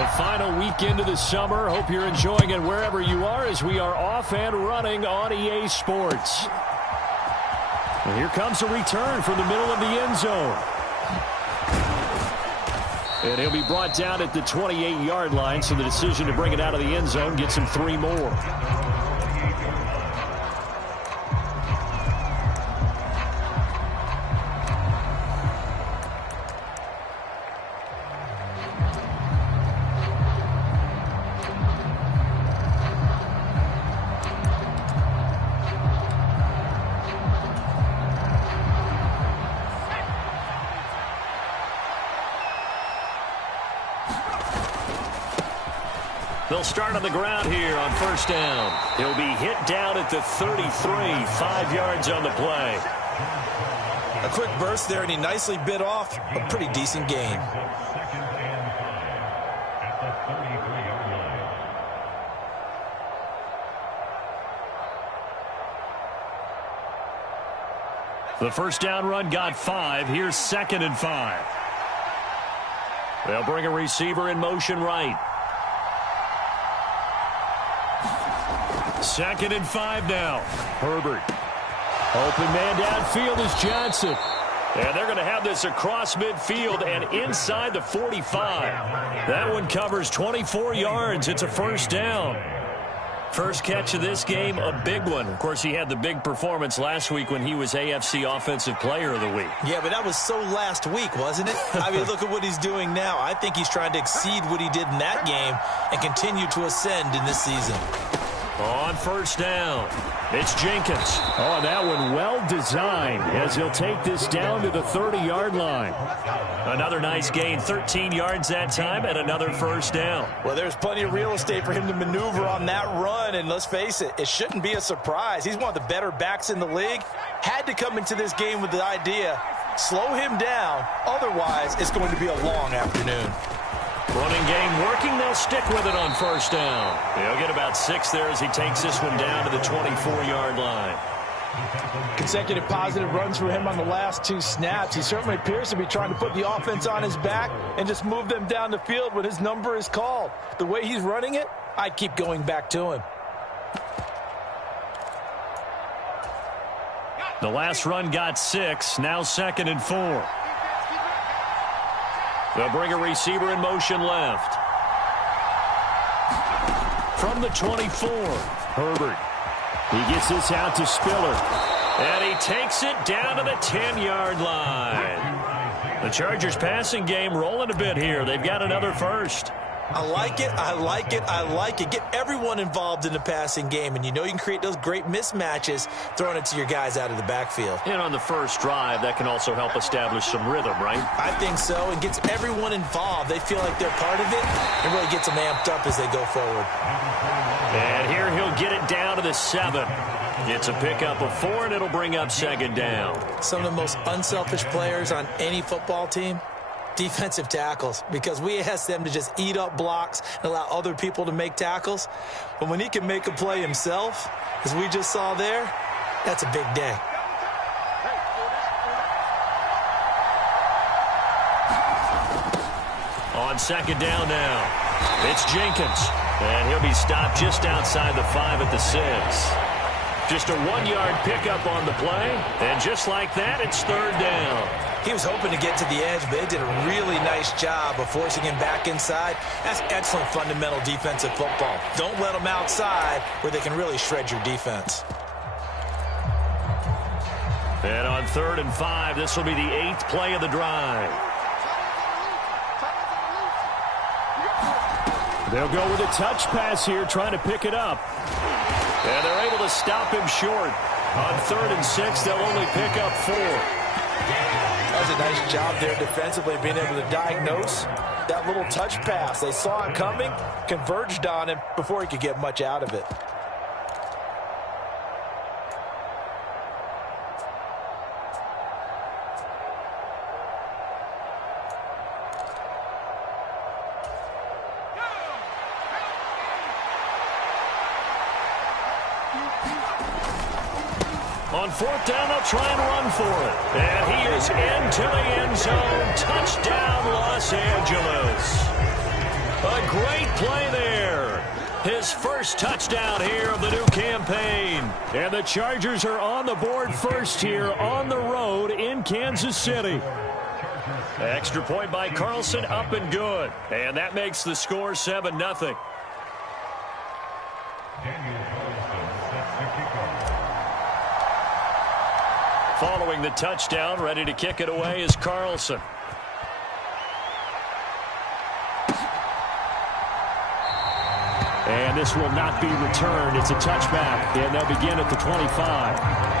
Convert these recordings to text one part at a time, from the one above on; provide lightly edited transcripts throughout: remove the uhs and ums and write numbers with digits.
The final weekend of the summer. Hope you're enjoying it wherever you are as we are off and running on EA Sports. And here comes a return from the middle of the end zone. And he'll be brought down at the 28-yard line, so the decision to bring it out of the end zone gets him 3 more. They'll start on the ground here on first down. He'll be hit down at the 33, 5 yards on the play. A quick burst there, and he nicely bit off a pretty decent gain. The first down run got 5. Here's 2nd and 5. They'll bring a receiver in motion right. 2nd and 5 now. Herbert. Open man downfield is Johnson. And they're going to have this across midfield and inside the 45. That one covers 24 yards. It's a first down. First catch of this game, a big one. Of course, he had the big performance last week when he was AFC Offensive Player of the Week. Yeah, but that was so last week, wasn't it? I mean, look at what he's doing now. I think he's trying to exceed what he did in that game and continue to ascend in this season. On first down, it's Jenkins. Oh, that one well designed as he'll take this down to the 30-yard line. Another nice gain, 13 yards that time, and another first down. Well, there's plenty of real estate for him to maneuver on that run, and let's face it, it shouldn't be a surprise. He's one of the better backs in the league. Had to come into this game with the idea, slow him down, otherwise it's going to be a long afternoon. Running game working. They'll stick with it on first down. He'll get about 6 there as he takes this one down to the 24-yard line. Consecutive positive runs for him on the last 2 snaps. He certainly appears to be trying to put the offense on his back and just move them down the field when his number is called. The way he's running it, I'd keep going back to him. The last run got 6. Now 2nd and 4. They'll bring a receiver in motion left. From the 24, Herbert. He gets this out to Spiller. And he takes it down to the 10-yard line. The Chargers passing game rolling a bit here. They've got another first. I like it, I like it, I like it. Get everyone involved in the passing game, and you know you can create those great mismatches throwing it to your guys out of the backfield. And on the first drive, that can also help establish some rhythm, right? I think so, and gets everyone involved. They feel like they're part of it, and really gets them amped up as they go forward. And here he'll get it down to the 7. It's a pickup of 4, and it'll bring up 2nd down. Some of the most unselfish players on any football team, defensive tackles, because we ask them to just eat up blocks and allow other people to make tackles. But when he can make a play himself, as we just saw there, that's a big day. On 2nd down now, it's Jenkins. And he'll be stopped just outside the 5 at the 6. Just a 1-yard pickup on the play. And just like that, it's 3rd down. He was hoping to get to the edge, but they did a really nice job of forcing him back inside. That's excellent fundamental defensive football. Don't let them outside where they can really shred your defense. And on 3rd and 5, this will be the 8th play of the drive. They'll go with a touch pass here, trying to pick it up. And they're able to stop him short. On 3rd and 6, they'll only pick up 4. That was a nice job there defensively, being able to diagnose that little touch pass. They saw it coming, converged on him before he could get much out of it. On 4th down, they'll try and run for it. And he is into the end zone. Touchdown, Los Angeles. A great play there. His first touchdown here of the new campaign. And the Chargers are on the board first here on the road in Kansas City. Extra point by Carlson, up and good. And that makes the score 7-0. Following the touchdown, ready to kick it away is Carlson. And this will not be returned. It's a touchback, and they'll begin at the 25.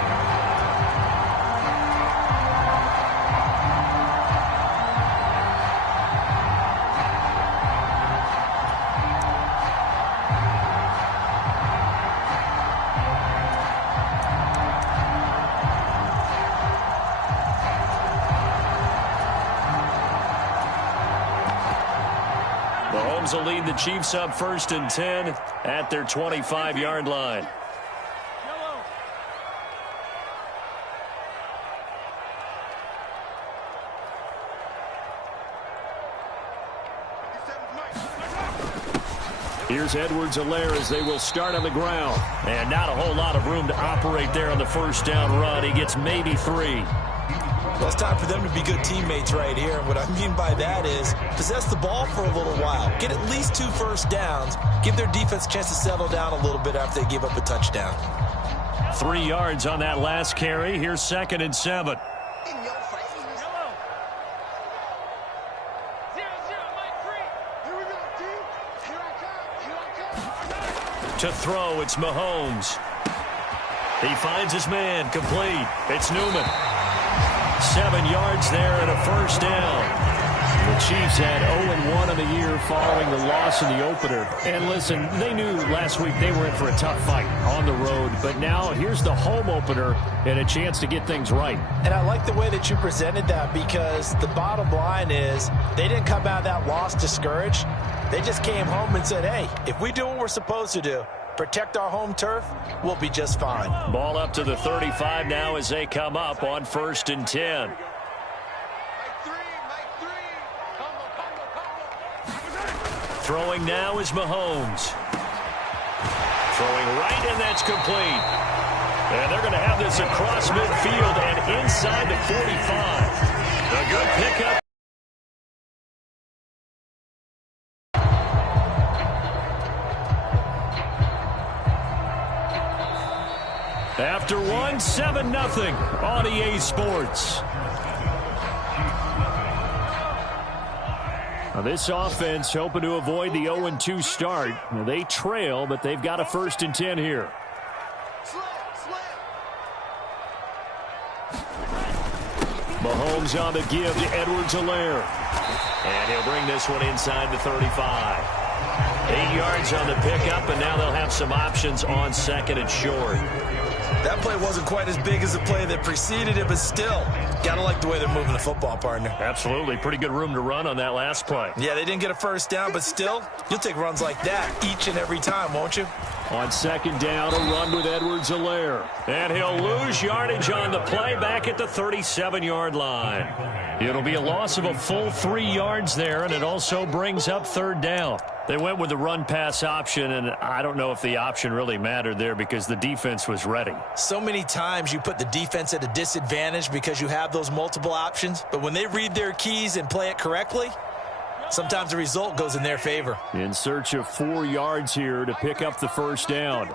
Mahomes will lead the Chiefs up 1st and 10 at their 25-yard line. Here's Edwards-Helaire as they will start on the ground. And not a whole lot of room to operate there on the first down run. He gets maybe 3. Well, it's time for them to be good teammates right here. And what I mean by that is possess the ball for a little while. Get at least 2 first downs. Give their defense a chance to settle down a little bit after they give up a touchdown. 3 yards on that last carry. Here's 2nd and 7. To throw, it's Mahomes. He finds his man, complete. It's Newman. 7 yards there and a first down. The Chiefs had 0-1 in the year following the loss in the opener. And listen, they knew last week they were in for a tough fight on the road. But now here's the home opener and a chance to get things right. And I like the way that you presented that, because the bottom line is they didn't come out of that loss discouraged. They just came home and said, hey, if we do what we're supposed to do, protect our home turf, we'll be just fine. Ball up to the 35 now as they come up on 1st and 10. Throwing now is Mahomes. Throwing right, and that's complete. And they're going to have this across midfield and inside the 45. A good pickup. After 7-0 on EA Sports. Now this offense hoping to avoid the 0-2 start. Now they trail, but they've got a 1st and 10 here. Mahomes on the give to Edwards-Helaire. And he'll bring this one inside the 35. 8 yards on the pickup, and now they'll have some options on 2nd and short. That play wasn't quite as big as the play that preceded it, but still, gotta like the way they're moving the football, partner. Absolutely. Pretty good room to run on that last play. Yeah, they didn't get a first down, but still, you'll take runs like that each and every time, won't you? On 2nd down, a run with Edwards-Helaire. And he'll lose yardage on the play back at the 37-yard line. It'll be a loss of a full 3 yards there, and it also brings up 3rd down. They went with the run-pass option, and I don't know if the option really mattered there because the defense was ready. So many times you put the defense at a disadvantage because you have those multiple options, but when they read their keys and play it correctly, sometimes the result goes in their favor. In search of 4 yards here to pick up the 1st down.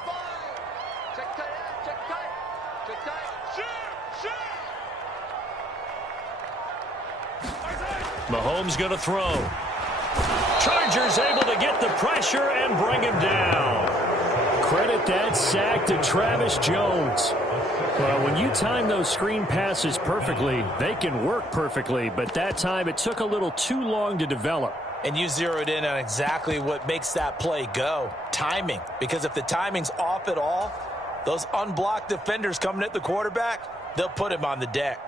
Mahomes going to throw. Chargers able to get the pressure and bring him down. Credit that sack to Travis Jones. Well, when you time those screen passes perfectly, they can work perfectly, but that time it took a little too long to develop. And you zeroed in on exactly what makes that play go. Timing. Because if the timing's off at all, those unblocked defenders coming at the quarterback, they'll put him on the deck.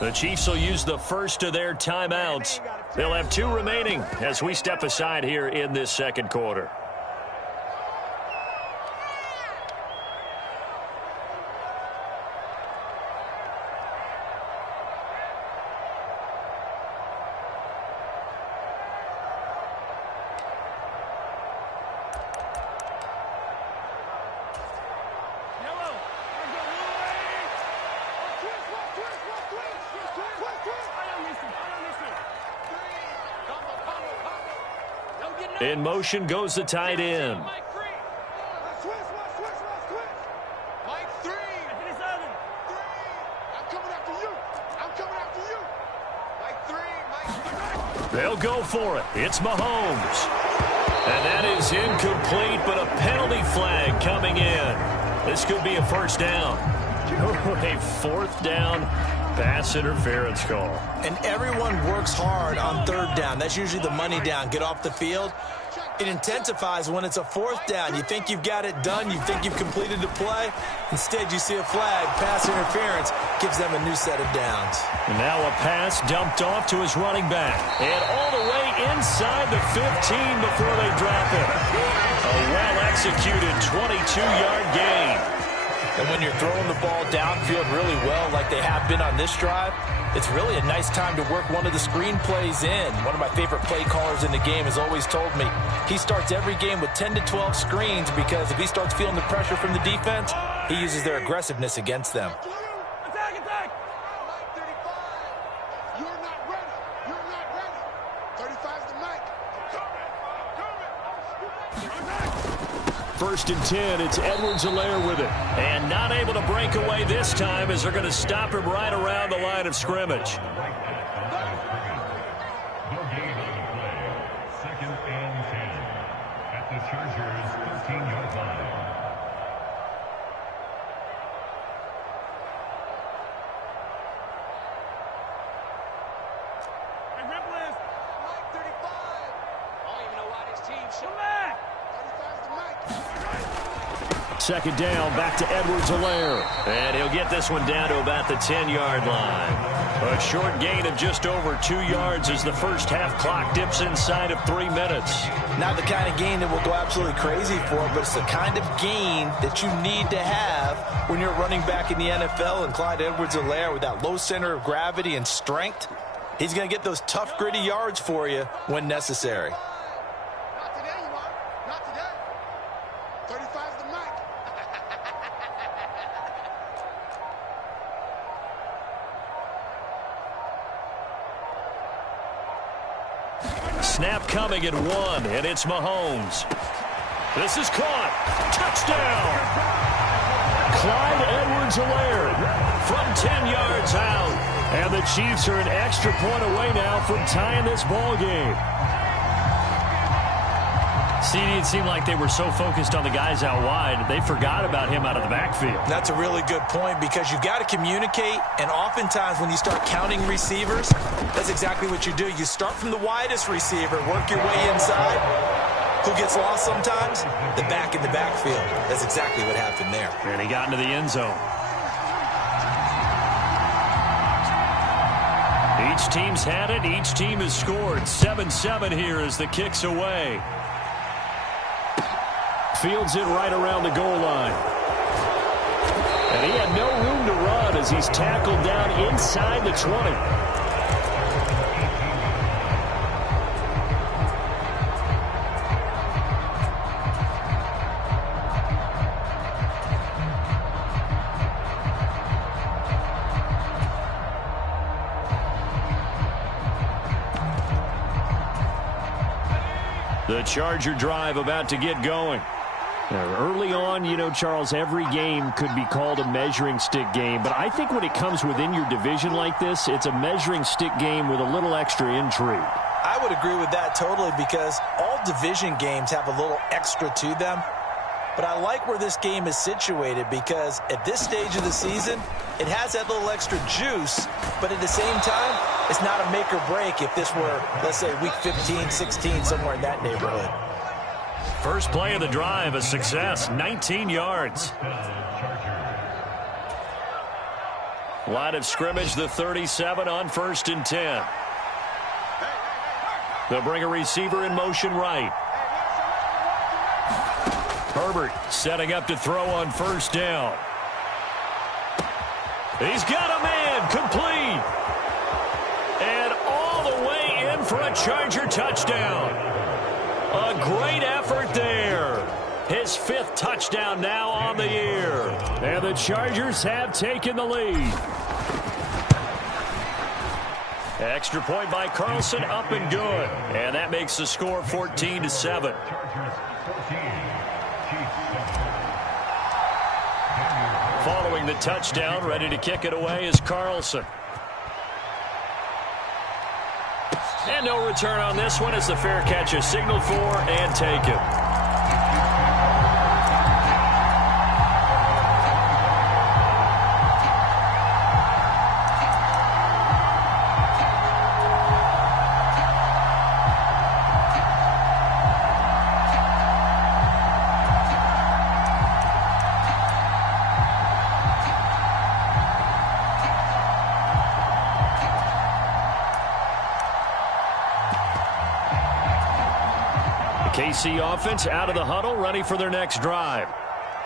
The Chiefs will use the first of their timeouts. They'll have 2 remaining as we step aside here in this 2nd quarter. In motion goes the tight end. They'll go for it. It's Mahomes. And that is incomplete, but a penalty flag coming in. This could be a first down. A fourth down pass interference call. And everyone works hard on third down. That's usually the money down. Get off the field. It intensifies when it's a fourth down. You think you've got it done. You think you've completed the play. Instead, you see a flag. Pass interference gives them a new set of downs. And now a pass dumped off to his running back. And all the way inside the 15 before they drop it. A well-executed 22-yard gain. And when you're throwing the ball downfield really well like they have been on this drive, it's really a nice time to work one of the screen plays in. One of my favorite play callers in the game has always told me he starts every game with 10 to 12 screens because if he starts feeling the pressure from the defense, he uses their aggressiveness against them. Attack! Mike 35. You're not ready. You're not ready. 35's the mic. First and 10, it's Edwards-Helaire with it. And not able to break away this time as they're going to stop him right around the line of scrimmage. Second and 10 at the Chargers' 13-yard line. Mike 35. I don't even know why this team should back. 35's the mic. Second down, back to Edwards-Helaire. And he'll get this one down to about the 10-yard line. A short gain of just over 2 yards as the first half clock dips inside of 3 minutes. Not the kind of gain that will go absolutely crazy for, but it's the kind of gain that you need to have when you're running back in the NFL. And Clyde Edwards-Helaire, with that low center of gravity and strength, he's going to get those tough, gritty yards for you when necessary. Not today, you are. Not today. 35's the mic. Snap coming at 1, and it's Mahomes. This is caught. Touchdown! Clyde Edwards-Helaire from 10 yards out. And the Chiefs are an extra point away now from tying this ball game. CD, it seemed like they were so focused on the guys out wide, they forgot about him out of the backfield. That's a really good point because you've got to communicate, and oftentimes when you start counting receivers, that's exactly what you do. You start from the widest receiver, work your way inside. Who gets lost sometimes? The back in the backfield. That's exactly what happened there. And he got into the end zone. Each team's had it. Each team has scored. 7-7 here as the kick's away. Fields it right around the goal line. And he had no room to run as he's tackled down inside the 20. The Charger drive about to get going. Now, early on, you know, Charles, every game could be called a measuring stick game. But I think when it comes within your division like this, it's a measuring stick game with a little extra intrigue. I would agree with that totally because all division games have a little extra to them. But I like where this game is situated because at this stage of the season, it has that little extra juice. But at the same time, it's not a make or break if this were, let's say, week 15, 16, somewhere in that neighborhood. First play of the drive, a success, 19 yards. Line of scrimmage, the 37 on 1st and 10. They'll bring a receiver in motion right. Herbert setting up to throw on 1st down. He's got a man, complete. And all the way in for a Charger touchdown. A great effort there. His 5th touchdown now on the year. And the Chargers have taken the lead. Extra point by Carlson, up and good. And that makes the score 14-7. Following the touchdown, ready to kick it away is Carlson. And no return on this one as the fair catch is signaled for and taken. KC offense out of the huddle, ready for their next drive.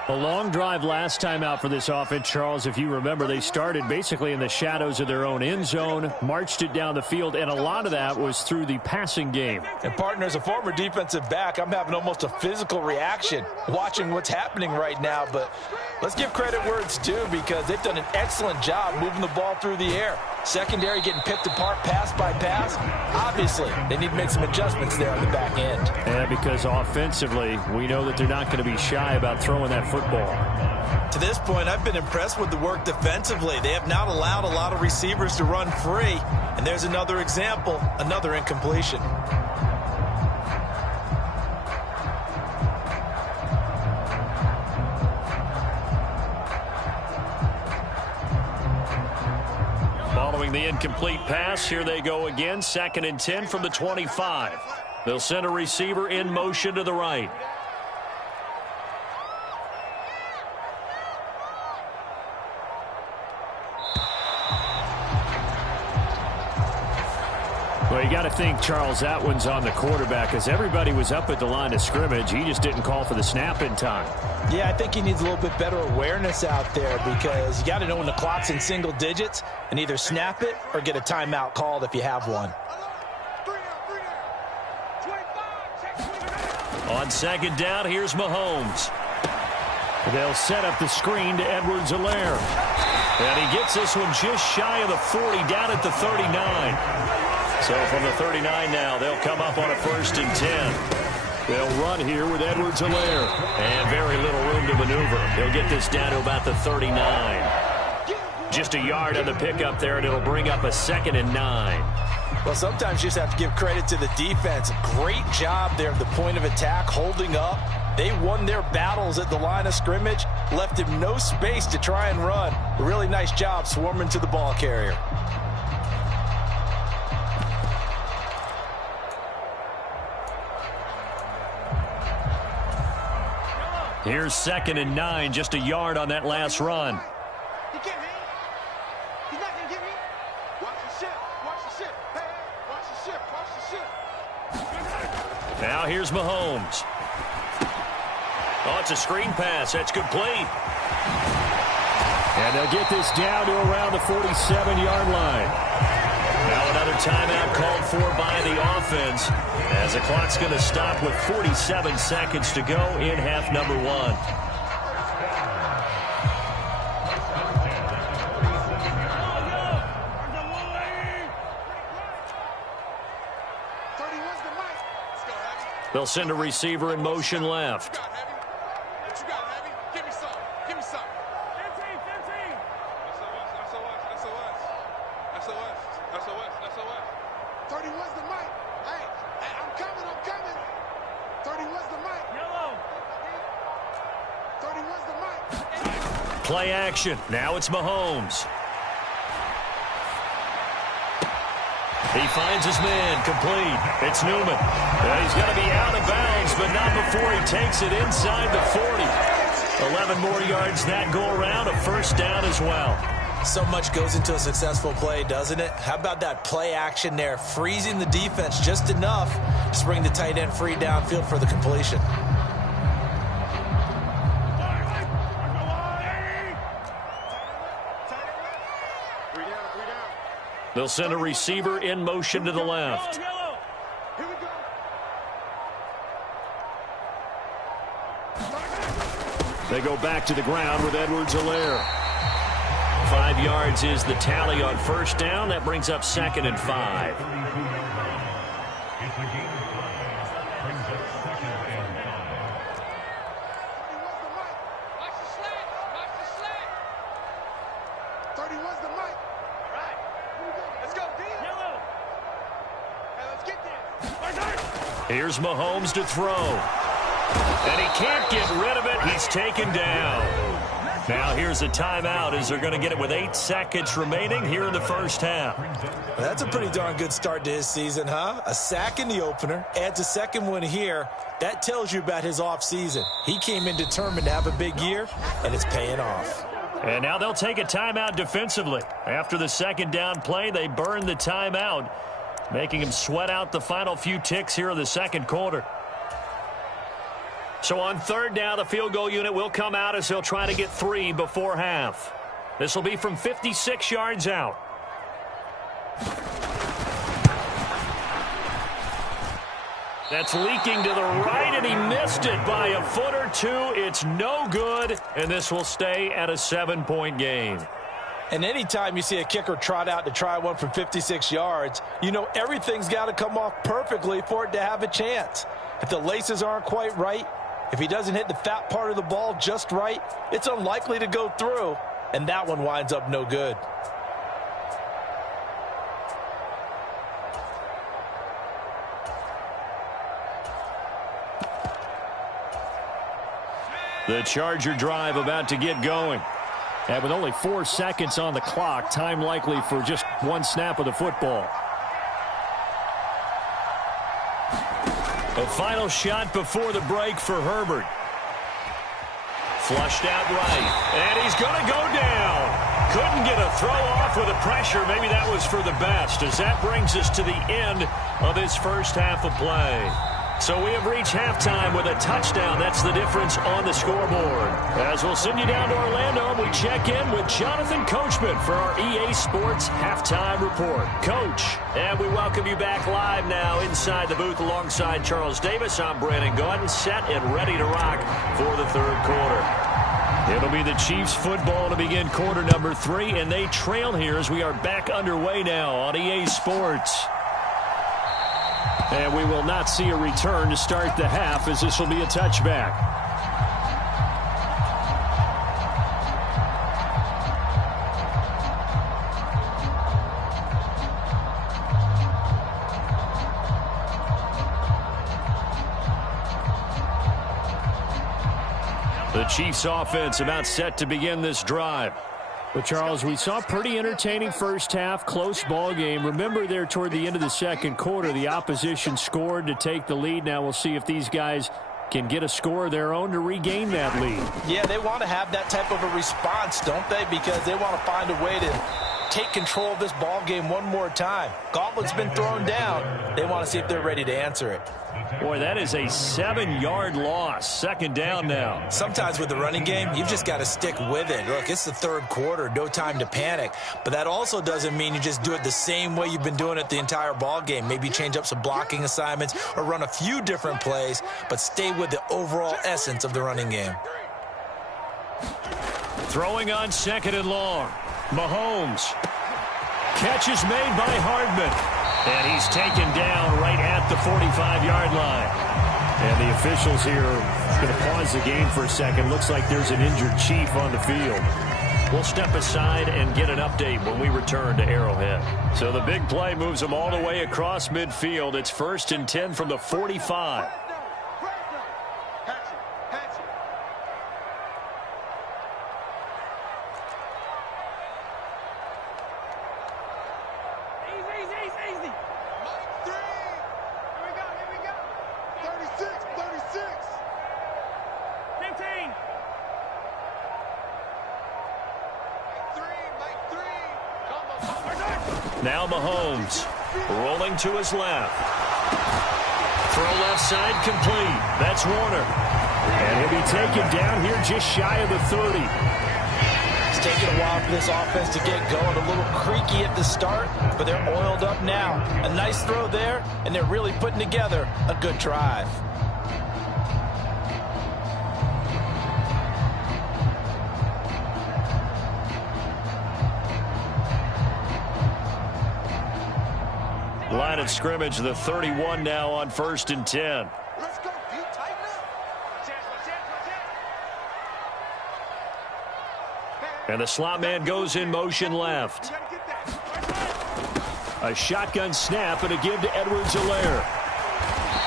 A long drive last time out for this offense, Charles. If you remember, they started basically in the shadows of their own end zone, marched it down the field, and a lot of that was through the passing game. And, partner, as a former defensive back, I'm having almost a physical reaction watching what's happening right now. But let's give credit where it's due because they've done an excellent job moving the ball through the air. Secondary getting picked apart pass by pass. Obviously, they need to make some adjustments there on the back end. And because offensively, we know that they're not going to be shy about throwing that football. To this point, I've been impressed with the work defensively. They have not allowed a lot of receivers to run free. And there's another example, another incompletion. Following the incomplete pass, here they go again. 2nd and 10 from the 25. They'll send a receiver in motion to the right. Well, you got to think, Charles, that one's on the quarterback as everybody was up at the line of scrimmage. He just didn't call for the snap in time. Yeah, I think he needs a little bit better awareness out there because you got to know when the clock's in single digits and either snap it or get a timeout called if you have one. On 2nd down, here's Mahomes. They'll set up the screen to Edwards-Helaire. And he gets this one just shy of the 40, down at the 39. So from the 39 now, they'll come up on a 1st and 10. They'll run here with Edwards-Helaire. And very little room to maneuver. He'll get this down to about the 39. Just a yard on the pickup there, and it'll bring up a 2nd and 9. Well, sometimes you just have to give credit to the defense. Great job there at the point of attack, holding up. They won their battles at the line of scrimmage, left him no space to try and run. A really nice job swarming to the ball carrier. Here's 2nd and 9, just a yard on that last run. He can't hang. He's not going to get me. Watch the ship. Watch the ship. Hey, watch the ship. Watch the ship. Now here's Mahomes. Oh, it's a screen pass. That's complete. And they'll get this down to around the 47-yard line. Now another timeout called for by the offense as the clock's going to stop with 47 seconds to go in half number 1. They'll send a receiver in motion left. Play action. Now it's Mahomes. He finds his man, complete. It's Newman. He's going to be out of bounds, but not before he takes it inside the 40. 11 more yards that go around, a 1st down as well. So much goes into a successful play, doesn't it? How about that play action there, freezing the defense just enough to bring the tight end free downfield for the completion. They'll send a receiver in motion to the left. They go back to the ground with Edwards-Helaire. 5 yards is the tally on first down. That brings up 2nd and 5. It's a game of 5. Brings up 2nd and 5. Watch the slant. Watch the slant. 31's the mic. All right. Let's go, D. Yellow. Hey, let's get there. Here's Mahomes to throw. And he can't get rid of it. He's taken down. Now here's a timeout as they're going to get it with 8 seconds remaining here in the first half. That's a pretty darn good start to his season, huh? A sack in the opener, adds a second one here. That tells you about his offseason. He came in determined to have a big year, and it's paying off. And now they'll take a timeout defensively. After the second down play, they burn the timeout, making him sweat out the final few ticks here in the second quarter. So on third down, the field goal unit will come out as he'll try to get 3 before half. This will be from 56 yards out. That's leaking to the right, and he missed it by a foot or two. It's no good, and this will stay at a 7-point game. And anytime you see a kicker trot out to try one from 56 yards, you know everything's got to come off perfectly for it to have a chance. If the laces aren't quite right, if he doesn't hit the fat part of the ball just right, it's unlikely to go through, and that one winds up no good. The Charger drive about to get going. And with only 4 seconds on the clock, time likely for just 1 snap of the football. A final shot before the break for Herbert. Flushed out right, and he's going to go down. Couldn't get a throw off with the pressure. Maybe that was for the best, as that brings us to the end of this first half of play. So we have reached halftime with a touchdown. That's the difference on the scoreboard. As we'll send you down to Orlando, we check in with Jonathan Coachman for our EA Sports Halftime Report. Coach, and we welcome you back live now inside the booth alongside Charles Davis. I'm Brandon Gaudin, set and ready to rock for the third quarter. It'll be the Chiefs football to begin quarter number 3, and they trail here as we are back underway now on EA Sports. And we will not see a return to start the half, as this will be a touchback. The Chiefs offense about set to begin this drive. But, Charles, we saw a pretty entertaining first half, close ball game. Remember there toward the end of the second quarter, the opposition scored to take the lead. Now we'll see if these guys can get a score of their own to regain that lead. Yeah, they want to have that type of a response, don't they? Because they want to find a way to take control of this ball game one more time. Gauntlet's been thrown down. They want to see if they're ready to answer it. Boy, that is a 7-yard loss. Second down now. Sometimes with the running game, you've just got to stick with it. Look, it's the third quarter, no time to panic. But that also doesn't mean you just do it the same way you've been doing it the entire ball game. Maybe change up some blocking assignments or run a few different plays, but stay with the overall essence of the running game. Throwing on second and long. Mahomes. Catch is made by Hardman. And he's taken down right at the 45-yard line. And the officials here are going to pause the game for a second. Looks like there's an injured Chief on the field. We'll step aside and get an update when we return to Arrowhead. So the big play moves them all the way across midfield. It's 1st and 10 from the 45. Now Mahomes rolling to his left. Throw left side complete. That's Warner. And he'll be taken down here just shy of the 30. It's taken a while for this offense to get going. A little creaky at the start, but they're oiled up now. A nice throw there, and they're really putting together a good drive. line of scrimmage, the 31 now on 1st and 10. Let's go, D. Tighten up. And the slot man goes in motion left. A shotgun snap and a give to Edwards-Helaire.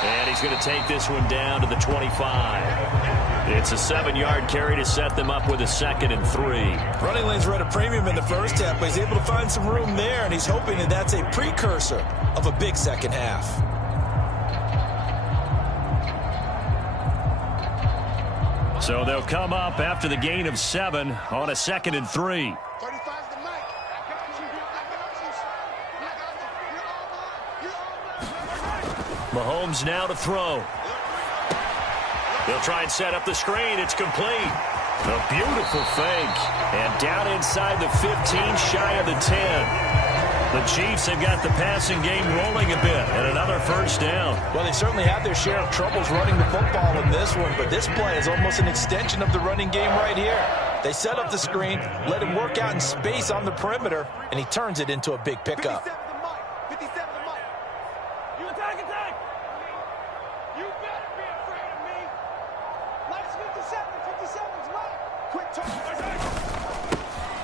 And he's going to take this one down to the 25. It's a 7-yard carry to set them up with a 2nd and 3. Running lanes were at a premium in the first half, but he's able to find some room there, and he's hoping that that's a precursor of a big second half. So they'll come up after the gain of 7 on a 2nd and 3. 35's the mic. I got you. Mahomes now to throw. They'll try and set up the screen. It's complete. A beautiful fake. And down inside the 15, shy of the 10. The Chiefs have got the passing game rolling a bit, and another 1st down. Well, they certainly have their share of troubles running the football in this one, but this play is almost an extension of the running game right here. They set up the screen, let him work out in space on the perimeter, and he turns it into a big pickup. 57 the mic. 57 the mic. You attack. You better be afraid of me. Let's 57's mic. Quick talk.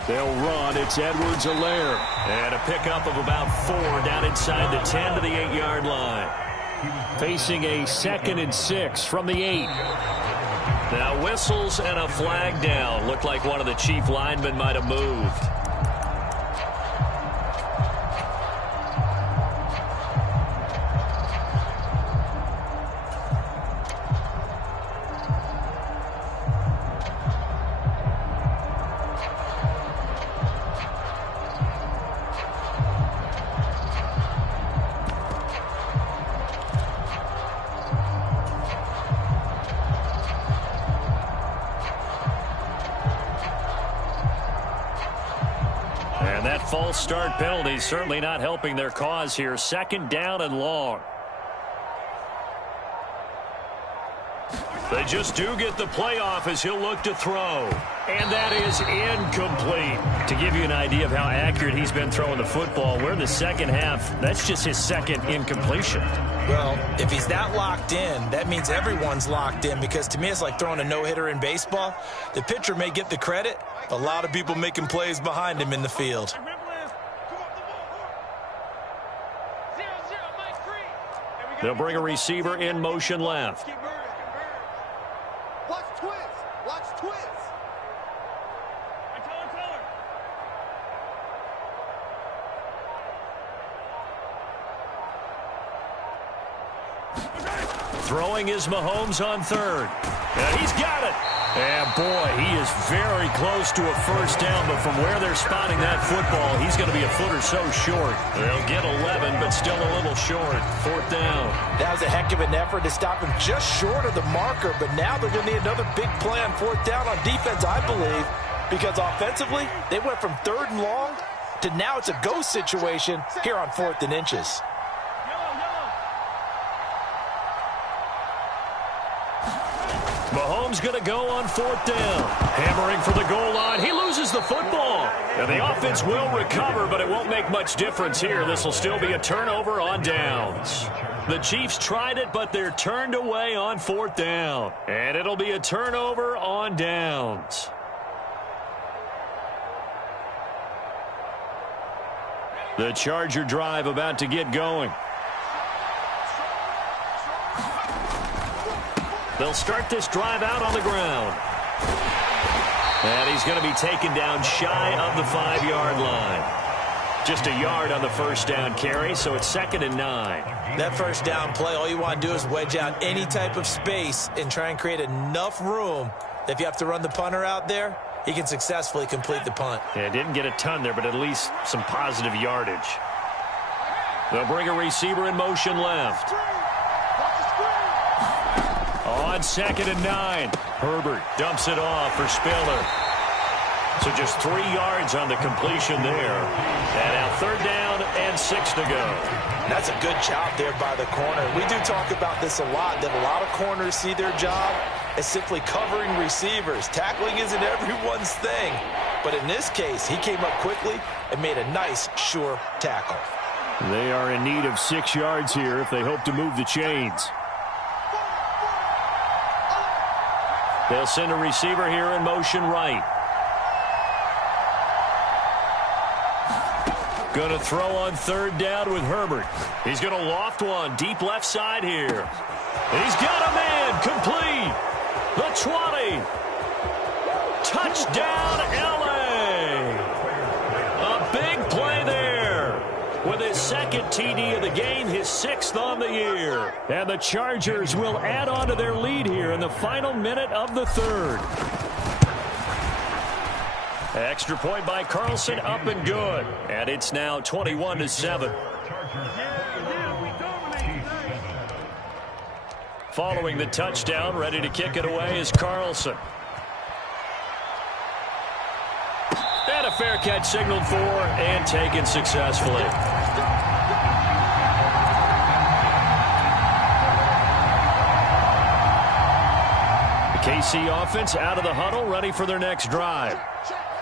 They'll run. It's Edwards-Helaire. And a pickup of about 4 down inside the 10 to the 8-yard line. Facing a 2nd and 6 from the 8. Now whistles and a flag down. Looked like one of the Chief linemen might have moved. And that false start penalty certainly not helping their cause here. 2nd down and long. They just do get the playoff as he'll look to throw. And that is incomplete. To give you an idea of how accurate he's been throwing the football, we're in the 2nd half. That's just his 2nd incompletion. Well, if he's not locked in, that means everyone's locked in, because to me it's like throwing a no-hitter in baseball. The pitcher may get the credit, but a lot of people making plays behind him in the field. They'll bring a receiver in motion left. Watch twist. Watch twist. Throwing is Mahomes on 3rd. And he's got it. And boy, he is very close to a 1st down, but from where they're spotting that football, he's going to be a foot or so short. They'll get 11, but still a little short. 4th down. That was a heck of an effort to stop him just short of the marker, but now they're going to need another big play on 4th down on defense, I believe, because offensively, they went from 3rd and long to now it's a go situation here on 4th and inches. Mahomes going to go on 4th down. Hammering for the goal line. He loses the football. And the offense will recover, but it won't make much difference here. This will still be a turnover on downs. The Chiefs tried it, but they're turned away on 4th down. And it'll be a turnover on downs. The Charger drive about to get going. They'll start this drive out on the ground. And he's going to be taken down shy of the 5-yard line. Just a yard on the 1st down carry, so it's 2nd and 9. That 1st down play, all you want to do is wedge out any type of space and try and create enough room that if you have to run the punter out there, he can successfully complete the punt. Yeah, didn't get a ton there, but at least some positive yardage. They'll bring a receiver in motion left. On 2nd and 9, Herbert dumps it off for Spiller. So just 3 yards on the completion there. And now 3rd down and 6 to go. That's a good job there by the corner. We do talk about this a lot, that a lot of corners see their job as simply covering receivers. Tackling isn't everyone's thing. But in this case, he came up quickly and made a nice, sure tackle. They are in need of 6 yards here if they hope to move the chains. They'll send a receiver here in motion right. Going to throw on 3rd down with Herbert. He's going to loft one deep left side here. He's got a man complete. The 20. Touchdown, LA. A big play there. With his 2nd TD of the game, his 6th on the year. And the Chargers will add on to their lead here in the final minute of the 3rd. Extra point by Carlson, up and good. And it's now 21-7. Following the touchdown, ready to kick it away is Carlson. And a fair catch signaled for and taken successfully. The KC offense out of the huddle, ready for their next drive.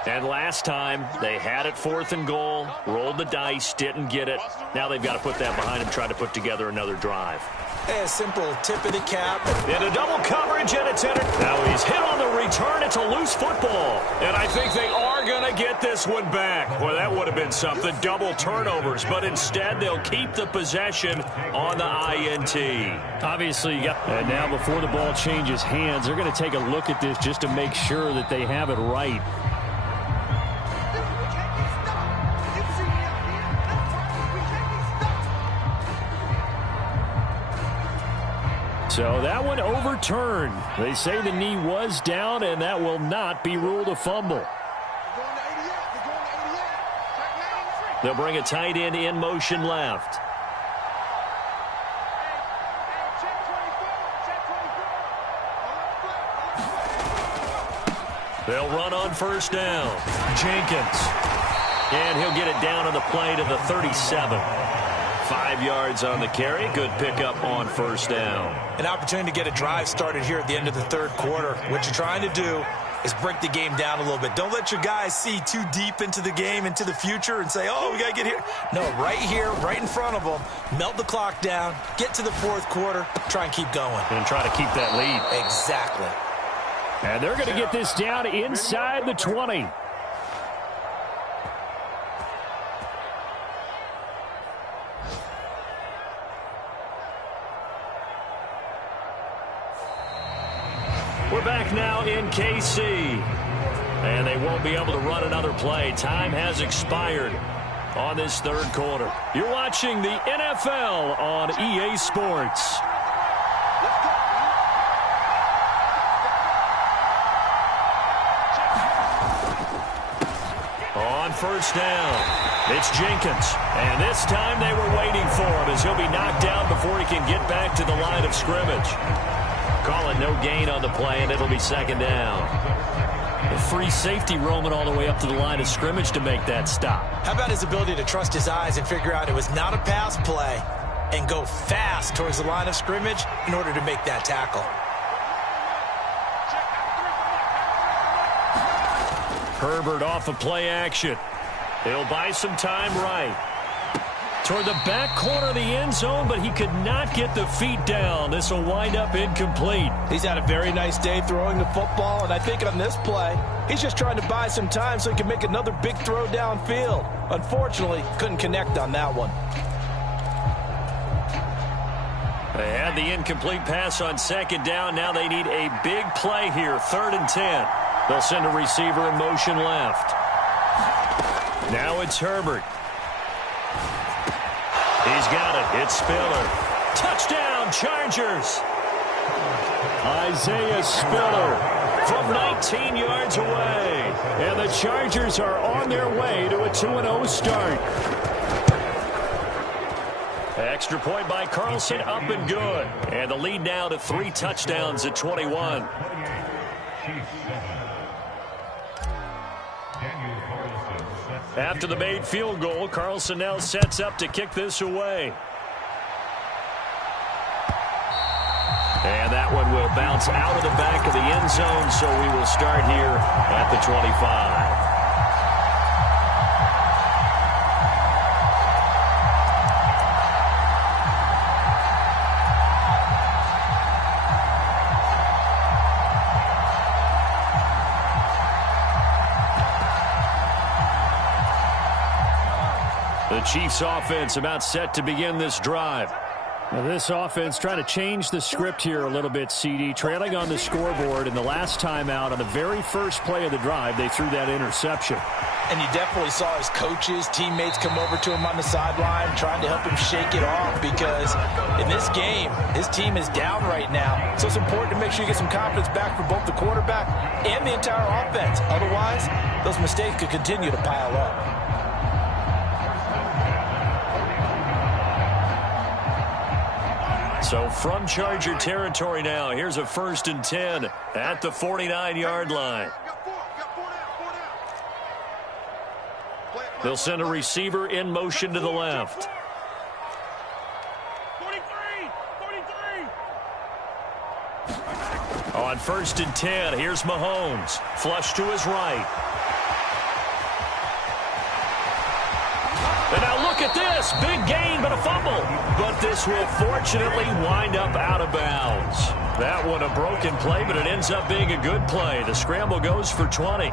And last time, they had it 4th and goal, rolled the dice, didn't get it. Now they've got to put that behind them, try to put together another drive. A simple tip of the cap. Into double coverage, and it's entered. Now he's hit on the return. It's a loose football. And I think they are going to get this one back. Well, that would have been something. Double turnovers. But instead, they'll keep the possession on the INT. Obviously, and now before the ball changes hands, they're going to take a look at this just to make sure that they have it right. So that one overturned. They say the knee was down, and that will not be ruled a fumble. They'll bring a tight end in motion left. They'll run on 1st down. Jenkins. And he'll get it down on the play to the 37. 5 yards on the carry. Good pickup on 1st down. An opportunity to get a drive started here at the end of the 3rd quarter. What you're trying to do is break the game down a little bit. Don't let your guys see too deep into the game, into the future, and say, oh, we got to get here. No, right here, right in front of them. Melt the clock down. Get to the 4th quarter. Try and keep going. And try to keep that lead. Exactly. And they're going to get this down inside the 20. We're back now in KC. And they won't be able to run another play. Time has expired on this 3rd quarter. You're watching the NFL on EA Sports. On 1st down, it's Jenkins. And this time they were waiting for him as he'll be knocked down before he can get back to the line of scrimmage. Call it no gain on the play, and it'll be 2nd down. A free safety roaming all the way up to the line of scrimmage to make that stop. How about his ability to trust his eyes and figure out it was not a pass play and go fast towards the line of scrimmage in order to make that tackle? Herbert off of play action. He'll buy some time right. Toward the back corner of the end zone, but he could not get the feet down. This will wind up incomplete. He's had a very nice day throwing the football, and I think on this play, he's just trying to buy some time so he can make another big throw downfield. Unfortunately, couldn't connect on that one. They had the incomplete pass on 2nd down. Now they need a big play here, 3rd and 10. They'll send a receiver in motion left. Now it's Herbert. He's got it. It's Spiller. Touchdown, Chargers. Isaiah Spiller from 19 yards away. And the Chargers are on their way to a 2-0 start. Extra point by Carlson, up and good. And the lead now to 3 touchdowns at 21. After the made field goal, Carlson now sets up to kick this away. And that one will bounce out of the back of the end zone, so we will start here at the 25. The Chiefs offense about set to begin this drive. Now this offense trying to change the script here a little bit, CD. Trailing on the scoreboard, in the last timeout on the very first play of the drive, they threw that interception. And you definitely saw his coaches, teammates come over to him on the sideline trying to help him shake it off, because in this game, his team is down right now. So it's important to make sure you get some confidence back for both the quarterback and the entire offense. Otherwise, those mistakes could continue to pile up. So from Charger territory now, here's a 1st and 10 at the 49-yard line. They'll send a receiver in motion to the left. 43. On 1st and 10, here's Mahomes. Flush to his right. And now look at this. Big gain, but a fumble. But this will fortunately wind up out of bounds. That one a broken play, but it ends up being a good play. The scramble goes for 20.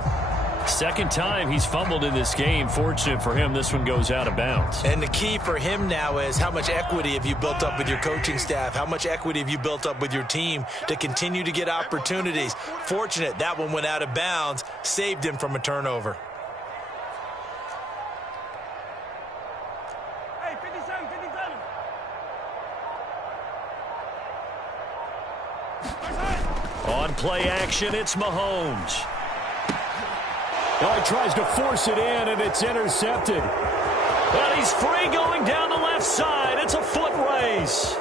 Second time he's fumbled in this game. Fortunate for him, this one goes out of bounds. And the key for him now is how much equity have you built up with your coaching staff? How much equity have you built up with your team to continue to get opportunities? Fortunate that one went out of bounds, saved him from a turnover. Hey, 57, 57. On play action, it's Mahomes. Oh, he tries to force it in, and it's intercepted. And he's free going down the left side. It's a foot race.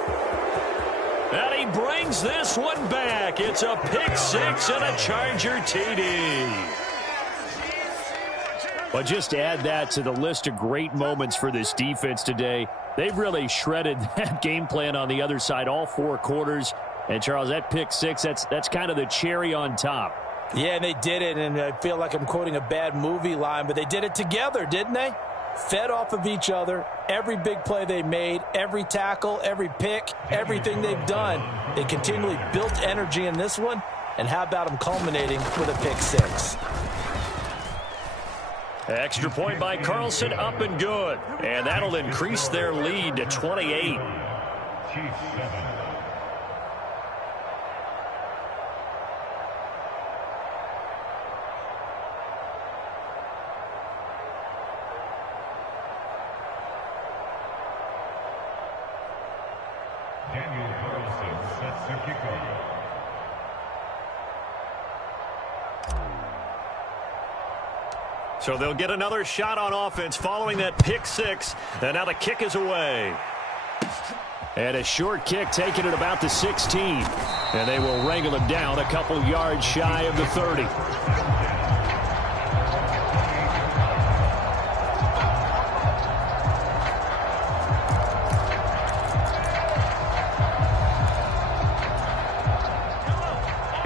And he brings this one back. It's a pick six and a Charger TD. But just add that to the list of great moments for this defense today. They've really shredded that game plan on the other side all 4 quarters. And, Charles, that pick six, that's kind of the cherry on top. Yeah, and they did it, and I feel like I'm quoting a bad movie line, but they did it together, didn't they? Fed off of each other, every big play they made, every tackle, every pick, everything they've done. They continually built energy in this one, and how about them culminating with a pick six? Extra point by Carlson, up and good. And that'll increase their lead to 28. Chiefs 7. Daniel Carlson sets the kickoff. So they'll get another shot on offense following that pick six. And now the kick is away. And a short kick taken at about the 16. And they will wrangle him down a couple yards shy of the 30.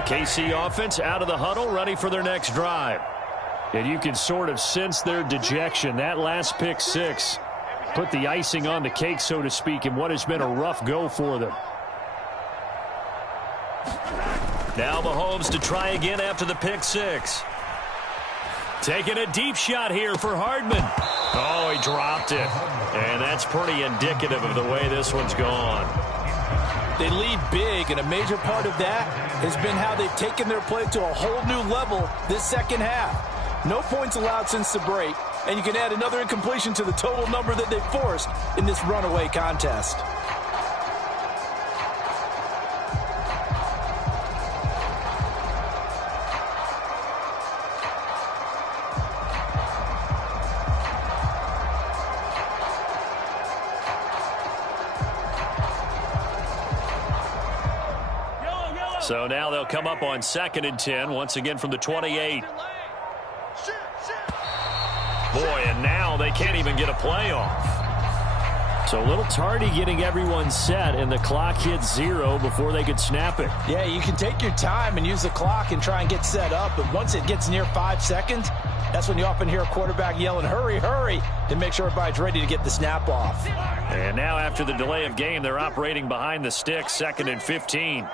KC offense out of the huddle, ready for their next drive. And you can sort of sense their dejection. That last pick six put the icing on the cake, so to speak, in what has been a rough go for them. Now Mahomes to try again after the pick six. Taking a deep shot here for Hardman. Oh, he dropped it. And that's pretty indicative of the way this one's gone. They lead big, and a major part of that has been how they've taken their play to a whole new level this second half. No points allowed since the break, and you can add another incompletion to the total number that they forced in this runaway contest. So now they'll come up on 2nd and 10, once again from the 28. Boy, and now they can't even get a play off. So a little tardy getting everyone set, and the clock hits 0 before they could snap it. Yeah, you can take your time and use the clock and try and get set up, but once it gets near 5 seconds, that's when you often hear a quarterback yelling, hurry, hurry, to make sure everybody's ready to get the snap off. And now after the delay of game, they're operating behind the sticks, 2nd and 15.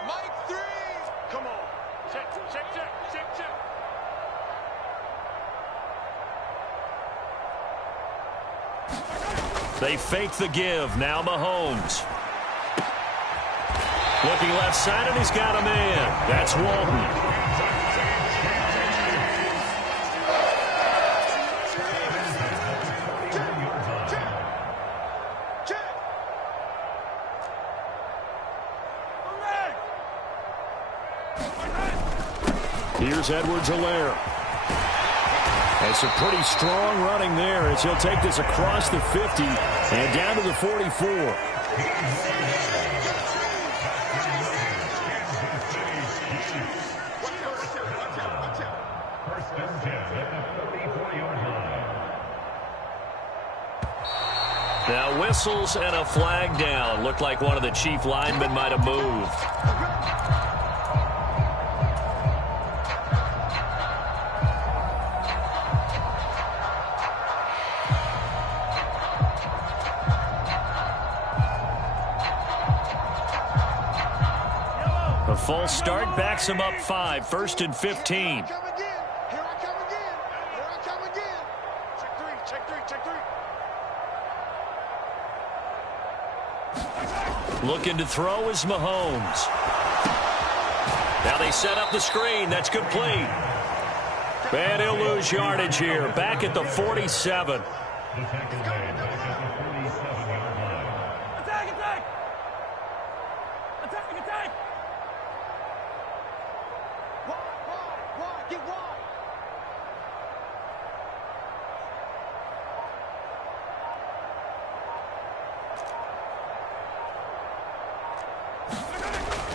They fake the give. Now Mahomes. Looking left side, and he's got a man. That's Walton. Here's Edwards-Helaire. That's a pretty strong running there as he'll take this across the 50 and down to the 44. Now whistles and a flag down. Looked like one of the Chief linemen might have moved. A false start backs him up 5. 1st and 15. Looking to throw is Mahomes. Now they set up the screen. That's complete. And he'll lose yardage here. Back at the 47. Attack, attack! Attack, attack! Wide, get wide!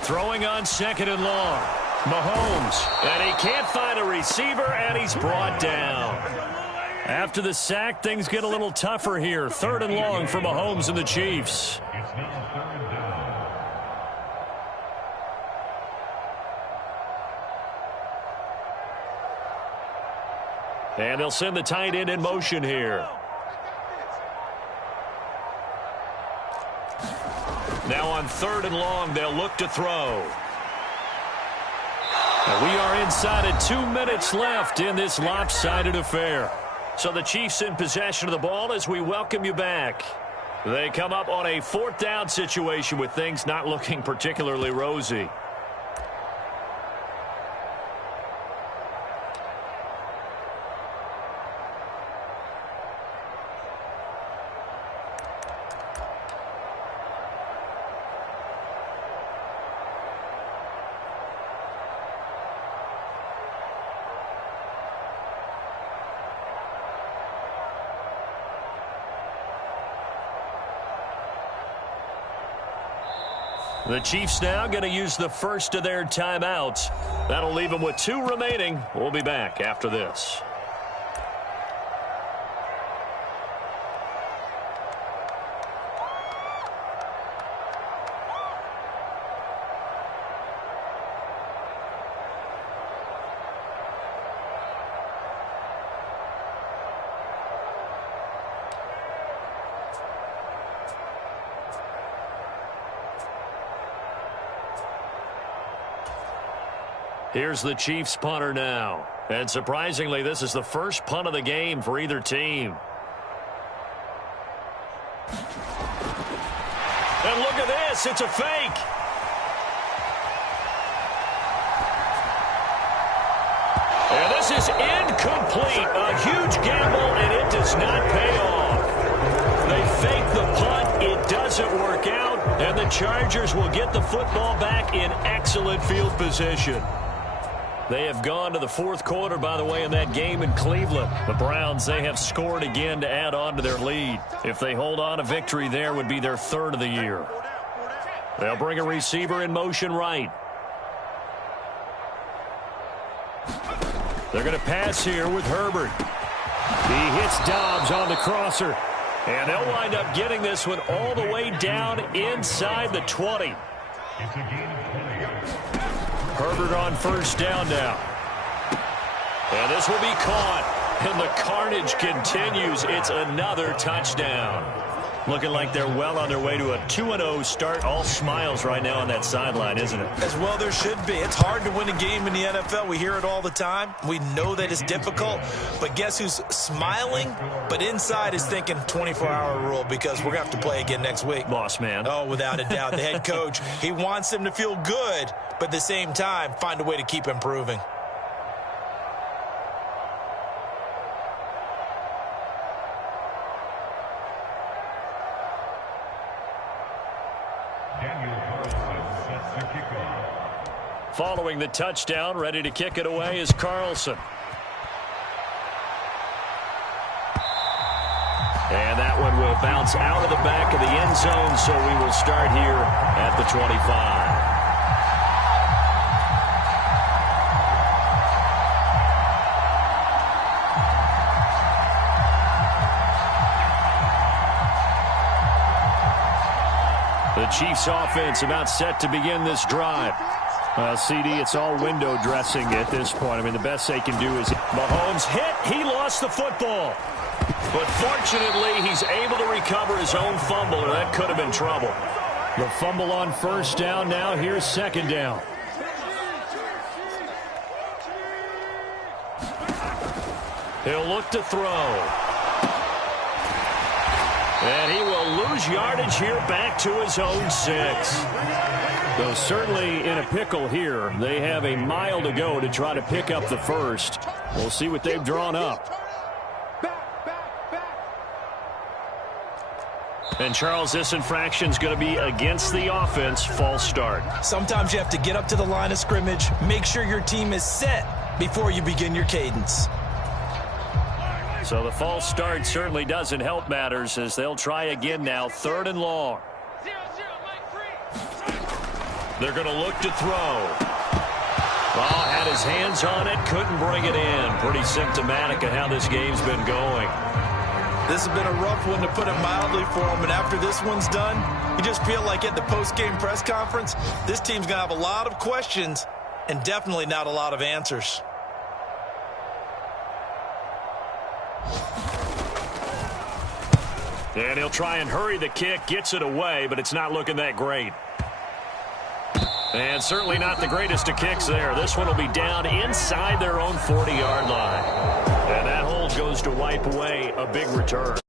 Throwing on 2nd and long. Mahomes. And he can't find a receiver, and he's brought down. After the sack, things get a little tougher here. 3rd and long for Mahomes and the Chiefs. It's now 3rd down. And they'll send the tight end in motion here. Now on 3rd and long, they'll look to throw. And we are inside of 2 minutes left in this lopsided affair. So the Chiefs in possession of the ball as we welcome you back. They come up on a 4th down situation with things not looking particularly rosy. The Chiefs now going to use the first of their timeouts. That'll leave them with 2 remaining. We'll be back after this. Here's the Chiefs punter now. And surprisingly, this is the first punt of the game for either team. And look at this. It's a fake. And this is incomplete. A huge gamble, and it does not pay off. They fake the punt. It doesn't work out. And the Chargers will get the football back in excellent field position. They have gone to the 4th quarter, by the way, in that game in Cleveland. The Browns, they have scored again to add on to their lead. If they hold on, a victory there would be their 3rd of the year. They'll bring a receiver in motion right. They're going to pass here with Herbert. He hits Dobbs on the crosser. And they'll wind up getting this one all the way down inside the 20. It's a gain of 20. Herbert on 1st down now. And this will be caught. And the carnage continues. It's another touchdown. Looking like they're well on their way to a 2-0 start. All smiles right now on that sideline, isn't it? As well there should be. It's hard to win a game in the NFL. We hear it all the time. We know that it's difficult. But guess who's smiling? But inside is thinking 24-hour rule because we're going to have to play again next week. Boss man. Oh, without a doubt. The head coach, he wants them to feel good, but at the same time, find a way to keep improving. Following the touchdown, ready to kick it away is Carlson. And that one will bounce out of the back of the end zone, so we will start here at the 25. The Chiefs offense about set to begin this drive. CD, it's all window dressing at this point. I mean, the best they can do is Mahomes hit. He lost the football. But fortunately, he's able to recover his own fumble, or that could have been trouble. The fumble on first down. Now here's second down. He'll look to throw. And he will lose yardage here back to his own 6. Though certainly in a pickle here. They have a mile to go to try to pick up the first. We'll see what they've drawn up. And, Charles, this infraction's going to be against the offense. False start. Sometimes you have to get up to the line of scrimmage, make sure your team is set before you begin your cadence. So the false start certainly doesn't help matters as they'll try again now. 3rd and long. They're going to look to throw. Oh, had his hands on it, couldn't bring it in. Pretty symptomatic of how this game's been going. This has been a rough one, to put it mildly, for him. And after this one's done, you just feel like at the post-game press conference, this team's going to have a lot of questions and definitely not a lot of answers. And he'll try and hurry the kick, gets it away, but it's not looking that great. And certainly not the greatest of kicks there. This one will be down inside their own 40-yard line. And that hold goes to wipe away a big return.